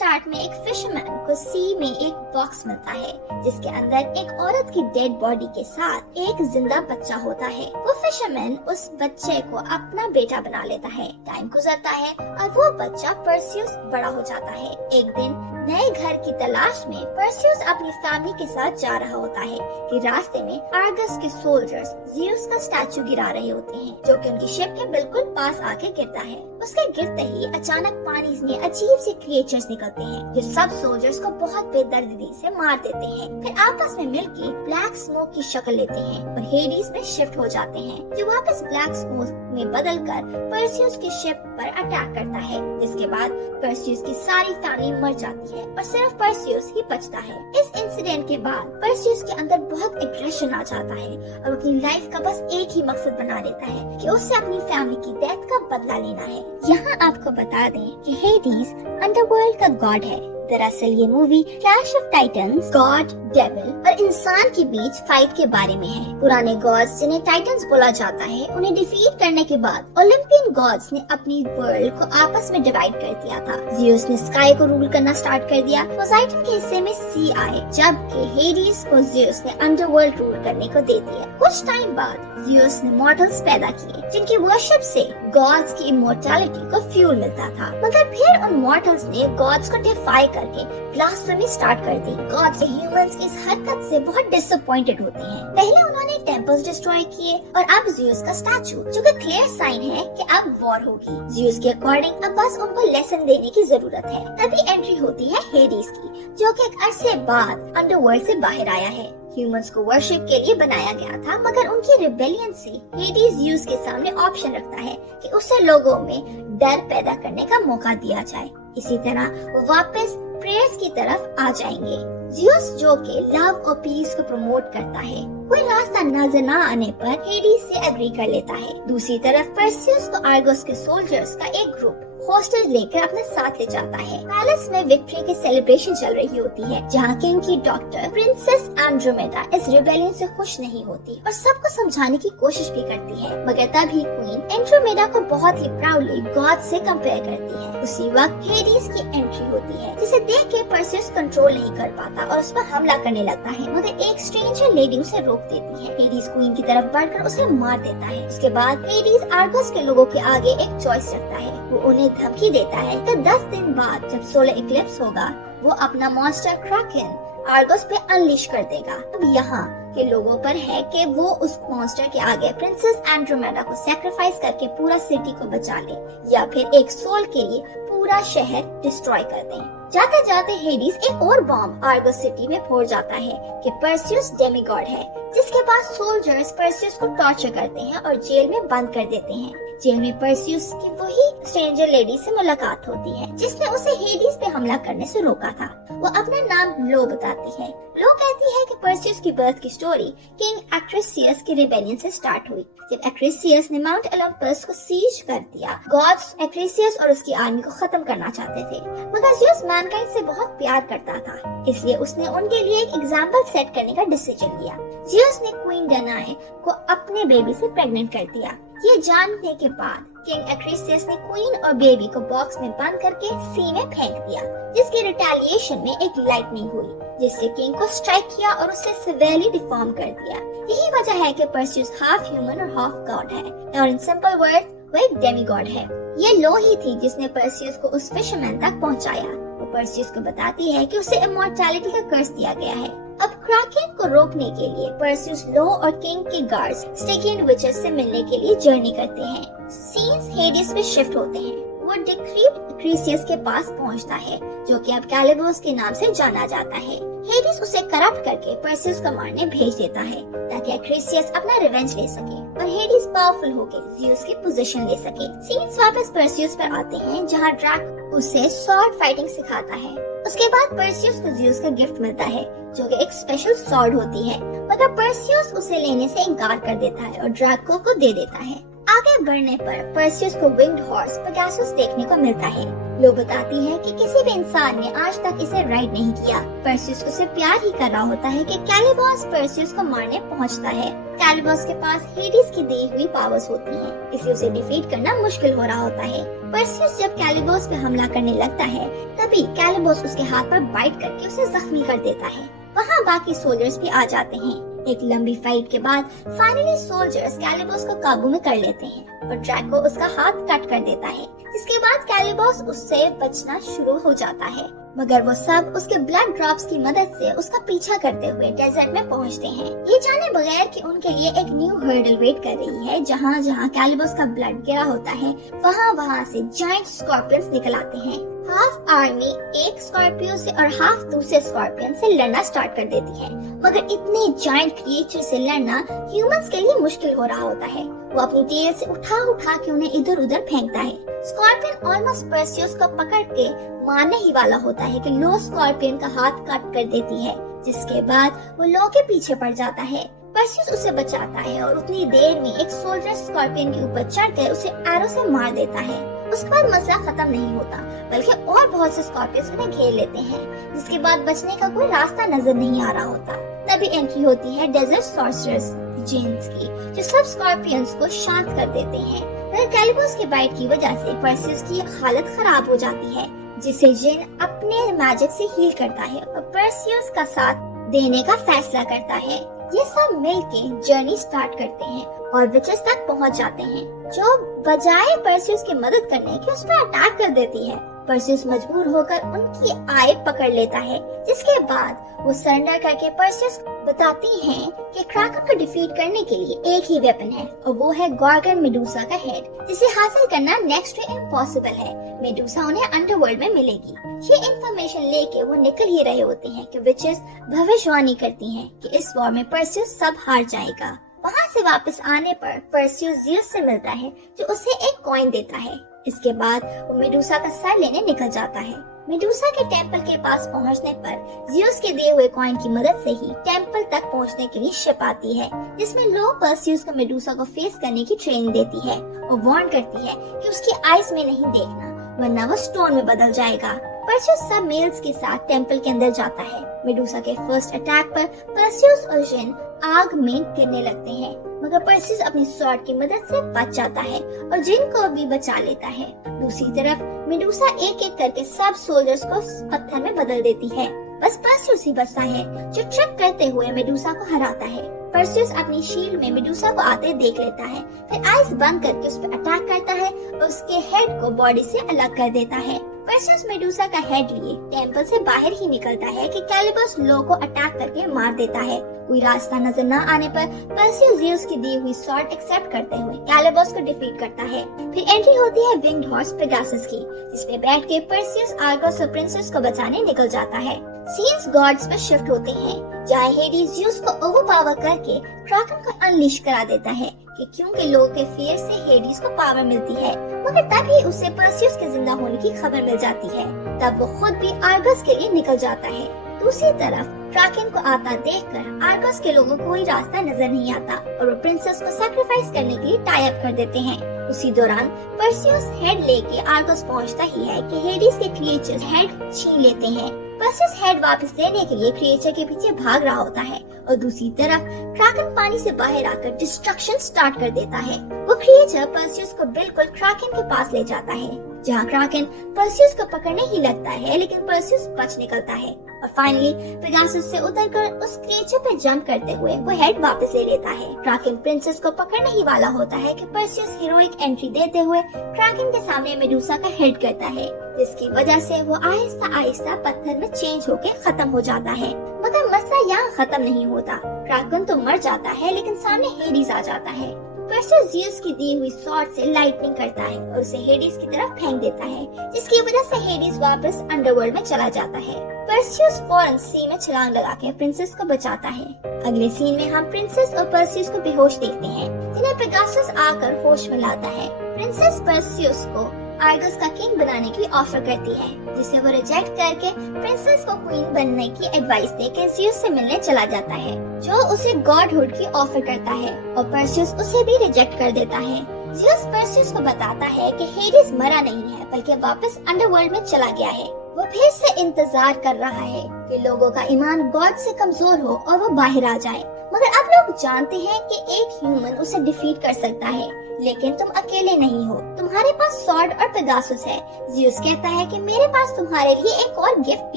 Start में एक fisherman को सी में एक बॉक्स मिलता है जिसके अंदर एक औरत की डेड बॉडी के साथ एक जिंदा बच्चा होता है। वो फिशरमैन उस बच्चे को अपना बेटा बना लेता है। टाइम गुजरता है और वो बच्चा परसियस बड़ा हो जाता है। एक दिन नए घर की तलाश में परसियस अपनी फैमिली के साथ जा रहा होता है कि रास्ते में आर्गस के सोल्जर्स ज़्यूस का स्टैचू गिरा रहे होते हैं जो कि उनकी शिप के बिल्कुल पास आके गिरता है। उसके गिरते ही अचानक पानी में अजीब से क्रिएचर्स निकलते हैं जो सब सोल्जर्स को बहुत बेदर्दी से मार देते हैं। फिर आपस में मिलकर ब्लैक स्मोक की शक्ल लेते हैं और हेडिस में शिफ्ट हो जाते हैं जो वापस ब्लैक स्मोक में बदलकर परसियस की शिप पर अटैक करता है। जिसके बाद परसियस की सारी फैमिली मर जाती है और सिर्फ परसियस ही बचता है। इस इंसिडेंट के बाद परसियस के अंदर बहुत एग्रेशन आ जाता है और अपनी लाइफ का बस एक ही मकसद बना लेता है कि उसे अपनी फैमिली की डेथ का बदला लेना है। यहाँ आपको बता दें कि हेडिस अंडरवर्ल्ड का गॉड है। दरअसल ये movie clash of Titans, God, devil और इंसान के बीच फाइट के बारे में है। पुराने गॉड्स जिन्हें टाइटंस बोला जाता है उन्हें डिफीट करने के बाद ओलंपियन गॉड्स ने अपनी वर्ल्ड को आपस में डिवाइड कर दिया था। ज़्यूस ने स्काई को रूल करना स्टार्ट कर दिया। पोसाइडन के हिस्से में सी आए जबकि हेडिस को ज़्यूस ने अंडरवर्ल्ड रूल करने को दे दिया। कुछ टाइम बाद ज़्यूस ने मॉर्टल्स पैदा किए जिनकी वर्शिप से गॉड्स की इमोर्टैलिटी को फ्यूल मिलता था। मगर फिर उन मॉर्टल्स ने गॉड्स को डिफाई करके ब्लास्फेमी स्टार्ट कर दी। गॉड्स ह्यूमंस की इस हरकत से बहुत डिसअपॉइंटेड होते हैं। पहले उन्होंने टेम्पल्स डिस्ट्रॉय किए और अब ज़्यूस का स्टैचू जो कि क्लियर साइन है कि अब वॉर होगी। ज़्यूस के अकॉर्डिंग अब बस उनको लेसन देने की जरूरत है। तभी एंट्री होती है हेडिस की जो कि एक अरसे बाद अंडरवर्ल्ड से बाहर आया है। ह्यूमंस को वर्शिप के लिए बनाया गया था मगर उनकी रिबेलियन से हेडिस ज़्यूस के सामने ऑप्शन रखता है कि उसे लोगों में डर पैदा करने का मौका दिया जाए। इसी तरह वो वापस प्रेयर्स की तरफ आ जाएंगे। ज़्यूस जो के लव और पीस को प्रमोट करता है कोई रास्ता नजर न आने पर हेडिस से एग्री कर लेता है। दूसरी तरफ परसियस को आर्गस के सोल्जर्स का एक ग्रुप हॉस्टेज लेकर अपने साथ ले जाता है। पैलेस में विक्ट्री की सेलिब्रेशन चल रही होती है जहाँ किंग की डॉक्टर प्रिंसेस एंड्रोमेडा इस रिबेलियन से खुश नहीं होती और सबको समझाने की कोशिश भी करती है। मगर तभी क्वीन एंड्रोमेडा को बहुत ही प्राउडली गॉड से कंपेयर करती है। उसी वक्त हेडिस की एंट्री होती है जिसे देख के परसियस कंट्रोल नहीं कर पाता और उस पर हमला करने लगता है मगर एक स्ट्रेंजर लेडी उसे रोक देती है। हेडिस क्वीन की तरफ बढ़कर उसे मार देता है। उसके बाद हेडिस आर्गस के लोगों के आगे एक चॉइस रखता है। वो उन्हें धमकी देता है कि 10 दिन बाद जब सोलर इक्लिप्स होगा वो अपना मॉन्स्टर क्राकेन आर्गस पे अनलीश कर देगा। अब यहाँ के लोगों पर है कि वो उस मॉन्स्टर के आगे प्रिंसेस एंड्रोमेडा को सैक्रिफाइस करके पूरा सिटी को बचा ले या फिर एक सोल के लिए पूरा शहर डिस्ट्रॉय कर दें। जाते जाते हेडिस एक और बॉम्ब आर्गस सिटी में फोड़ जाता है कि परसियस डेमीगॉड है जिसके बाद सोल्जर्स परसियस को टॉर्चर करते हैं और जेल में बंद कर देते हैं। जेल में परसियस की वही स्ट्रेंजर लेडी से मुलाकात होती है जिसने उसे हेडिस पे हमला करने से रोका था। वो अपना नाम लो बताती है। लो कहती है कि परसियस की बर्थ की स्टोरी किंग एक्रेसियस के रिबेलियन से स्टार्ट हुई जब एक्रेसियस ने माउंट ओलंपस को सीज कर दिया। गॉड्स एक्रेसियस और उसकी आर्मी को खत्म करना चाहते थे मगर ज़्यूस मैनकाइंड से बहुत प्यार करता था इसलिए उसने उनके लिए एक एग्जाम्पल सेट करने का डिसीजन लिया। ज़्यूस ने क्वीन डेनाए को अपने बेबी से प्रेग्नेंट कर दिया। ये जानने के बाद किंग एक्रेसियस ने क्वीन और बेबी को बॉक्स में बंद करके सी में फेंक दिया जिसके रिटेलिएशन में एक लाइटनिंग हुई जिससे किंग को स्ट्राइक किया और उसे सिवियरली डिफॉर्म कर दिया। यही वजह है कि परसियस हाफ ह्यूमन और हाफ गॉड है और इन सिंपल वर्ड वो एक डेमीगॉड है। ये लो ही थी जिसने परसियस को उस फिशरमैन तक पहुंचाया। वो परसियस को बताती है कि उसे इमॉर्टैलिटी का कर्स दिया गया है। अब क्राकेन को रोकने के लिए परसियस लो और किंग के गार्ड्स स्टिकिंग विचेस से मिलने के लिए जर्नी करते हैं। सीन्स हेडिस में शिफ्ट होते हैं। वो डिक्रीप्ट एक्रेसियस के पास पहुंचता है जो कि अब कैलिबोस के नाम से जाना जाता है। हेडिस उसे करप्ट करके परसियस को मारने भेज देता है ताकि एक्रेसियस अपना रिवेंज ले सके और हेडिस पावरफुल होकर ज़्यूस की पोजीशन ले सके। सीन्स वापस परसियस पर आते हैं जहां ड्रैक उसे स्वॉर्ड फाइटिंग सिखाता है। उसके बाद परसियस को ज़्यूस का गिफ्ट मिलता है जो कि एक स्पेशल स्वॉर्ड होती है मगर परसियस उसे लेने से इनकार कर देता है और ड्रैको को दे देता है। आगे बढ़ने पर परसियस को विंग्ड हॉर्स पेगासस देखने को मिलता है। लो बताती है कि किसी भी इंसान ने आज तक इसे राइड नहीं किया। परसियस उसे प्यार ही कर रहा होता है कि कैलिबोस परसियस को मारने पहुंचता है। कैलिबस के पास हेडिस की दी हुई पावर्स होती हैं, इसलिए उसे डिफीट करना मुश्किल हो रहा होता है। परसियस जब कैलिबस पे हमला करने लगता है, तभी कैलिबस उसके हाथ पर बाइट करके उसे जख्मी कर देता है। वहाँ बाकी सोल्जर्स भी आ जाते हैं। एक लंबी फाइट के बाद फाइनली सोल्जर्स कैलिबस को काबू में कर लेते हैं और ड्रैको उसका हाथ कट कर देता है, जिसके बाद कैलिबस उससे बचना शुरू हो जाता है। मगर वो सब उसके ब्लड ड्रॉप्स की मदद से उसका पीछा करते हुए डेजर्ट में पहुंचते हैं, ये जाने बगैर कि उनके लिए एक न्यू हर्डल वेट कर रही है। जहाँ जहाँ कैलिबस का ब्लड गिरा होता है, वहाँ वहाँ से जायंट स्कॉर्पियंस निकल आते हैं। हाफ आर्मी एक स्कॉर्पियो से और हाफ दूसरे स्कॉर्पियन से लड़ना स्टार्ट कर देती है, मगर इतने जायंट क्रिएचर से लड़ना ह्यूमंस के लिए मुश्किल हो रहा होता है। वो अपनी टेल से उठा उठा के उन्हें इधर उधर फेंकता है। स्कॉर्पियन ऑलमोस्ट परसियस को पकड़ के मारने ही वाला होता है कि लो स्कॉर्पियन का हाथ कट कर देती है, जिसके बाद वो लो के पीछे पड़ जाता है। परसियस उसे बचाता है और उतनी देर में एक सोल्जर स्कॉर्पियन के ऊपर चढ़कर उसे एरो से मार देता है। उसके बाद मसला खत्म नहीं होता, बल्कि और बहुत से स्कॉर्पियंस उन्हें घेर लेते हैं, जिसके बाद बचने का कोई रास्ता नजर नहीं आ रहा होता। तभी एंट्री होती है डेजर्ट सॉर्सरर्स जिन्स की, जो सब स्कॉर्पियंस को शांत कर देते हैं। मगर कैलिबस के बाइट की वजह से परसियस की हालत खराब हो जाती है, जिसे जिन अपने मैजिक से हील करता है और परसियस का साथ देने का फैसला करता है। ये सब मिलके जर्नी स्टार्ट करते हैं और विचेस तक पहुंच जाते हैं, जो बजाय परसियस की मदद करने के उस पर अटैक कर देती है। परसियस मजबूर होकर उनकी आई पकड़ लेता है, जिसके बाद वो सरेंडर करके परसियस बताती हैं कि क्रैकन को डिफीट करने के लिए एक ही वेपन है, और वो है गॉर्गन मेडुसा का हेड, जिसे हासिल करना नेक्स्ट टू इम्पॉसिबल है। मेडुसा उन्हें अंडरवर्ल्ड में मिलेगी। ये इन्फॉर्मेशन लेके वो निकल ही रहे होते हैं कि विचेस भविष्यवाणी करती हैं कि इस वॉर में परसियस सब हार जाएगा। वहाँ से वापस आने पर परसियस ज़ियस से मिलता है, जो उसे एक कॉइन देता है। इसके बाद वो मेडुसा का सर लेने निकल जाता है। मेडुसा के टेंपल के पास पहुंचने पर ज़ियस के दिए हुए कॉइन की मदद से ही टेंपल तक पहुंचने के लिए शिप आती है, जिसमें लो परसियस को मेडुसा को फेस करने की ट्रेनिंग देती है और वार्न करती है कि उसकी आईज में नहीं देखना, वरना वो स्टोन में बदल जाएगा। परसियस सब मेल्स के साथ टेंपल के अंदर जाता है। मेडुसा के फर्स्ट अटैक पर परसियस और जिन आग में गिरने लगते हैं, मगर परसियस अपनी स्वॉर्ड की मदद से बच जाता है और जिन को भी बचा लेता है। दूसरी तरफ मेडुसा एक एक करके सब सोल्जर्स को पत्थर में बदल देती है। बस परसियस ही बचता है, जो ट्रिक करते हुए मेडुसा को हराता है। परसियस अपनी शील्ड में मेडुसा को आते देख लेता है, फिर आइस बंद करके उस पर अटैक करता है और उसके हेड को बॉडी से अलग कर देता है। परसियस मेडुसा का हेड लिए टेंपल से बाहर ही निकलता है कि कैलिबस लो को अटैक करके मार देता है। कोई रास्ता नजर न आने पर परसियस ज़ियस की दी हुई स्वॉर्ड एक्सेप्ट करते हुए कैलिबस को डिफीट करता है। फिर एंट्री होती है विंग्ड हॉर्स पेगासस की, जिसपे बैठ के परसियस आर्गस और प्रिंसेस को बचाने निकल जाता है। सीन्स गॉड्स पर शिफ्ट होते हैं, जहाँ हेडिस ज़ियस को ओवरपावर करके क्रैकन को अनलीश करा देता है, कि क्योंकि लोगों के फियर से हेडिस को पावर मिलती है। मगर तभी उसे परसियस के जिंदा होने की खबर मिल जाती है। तब वो खुद भी आर्गस के लिए निकल जाता है। दूसरी तरफ क्रैकन को आता देखकर आर्गस के लोगों को कोई रास्ता नजर नहीं आता और वो प्रिंसेस को सैक्रिफाइस करने के लिए टाई अप कर देते हैं। उसी दौरान परसियस हेड लेके आर्गस पहुंचता ही है कि हेडिस के क्रिएचर्स हेड छीन लेते हैं। परसियस हेड वापस लेने के लिए क्रिएचर के पीछे भाग रहा होता है और दूसरी तरफ क्रैकन पानी से बाहर आकर डिस्ट्रक्शन स्टार्ट कर देता है। वो क्रिएचर परसियस को बिल्कुल क्रैकन के पास ले जाता है, जहाँ क्रैकन परसियस को पकड़ने ही लगता है, लेकिन परसियस बच निकलता है और फाइनली पेगासस से उतरकर उस क्रिएचर पे जंप करते हुए वो हेड वापस ले लेता है। क्रैकन प्रिंसेस को पकड़ने ही वाला होता है कि परसियस हीरोइक एंट्री देते हुए क्रैकन के सामने मेडुसा का हेड करता है, जिसकी वजह से वो आहिस्ता आहिस्ता पत्थर में चेंज होके खत्म हो जाता है। मगर मसला यहाँ खत्म नहीं होता। क्रैकन तो मर जाता है, लेकिन सामने हेडिस आ जाता है। परसियस ज़ियस की दी हुई स्वॉर्ड से लाइटनिंग करता है और उसे हेडिस की तरफ फेंक देता है, जिसकी वजह से हेडिस वापस अंडरवर्ल्ड में चला जाता है। परसियस फौरन सी में छलांग लगा के प्रिंसेस को बचाता है। अगले सीन में हम प्रिंसेस और परसियस को बेहोश देखते हैं, जिन्हें पेगासस आकर होश में लाता है। प्रिंसेस परसियस को आर्गस का किंग बनाने की ऑफर करती है, जिसे वो रिजेक्ट करके प्रिंसेस को क्वीन बनने की एडवाइस देके ज़ियस से मिलने चला जाता है, जो उसे गॉडहुड की ऑफर करता है और परसियस उसे भी रिजेक्ट कर देता है। ज़ियस परसियस को बताता है कि हेडिस मरा नहीं है, बल्कि वापस अंडरवर्ल्ड में चला गया है। वो फिर से इंतजार कर रहा है कि लोगों का ईमान गॉड से कमजोर हो और वो बाहर आ जाए, मगर आप लोग जानते हैं कि एक ह्यूमन उसे डिफीट कर सकता है, लेकिन तुम अकेले नहीं हो, तुम्हारे पास सॉर्ड और पेगासुस है। ज़ियस कहता है कि मेरे पास तुम्हारे लिए एक और गिफ्ट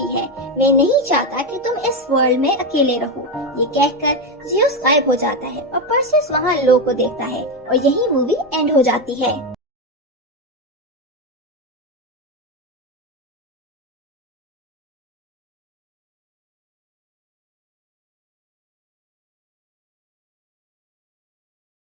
भी है, मैं नहीं चाहता कि तुम इस वर्ल्ड में अकेले रहो। ये कहकर ज़ियस गायब हो जाता है और पर्सियस वहाँ लो को देखता है और यही मूवी एंड हो जाती है।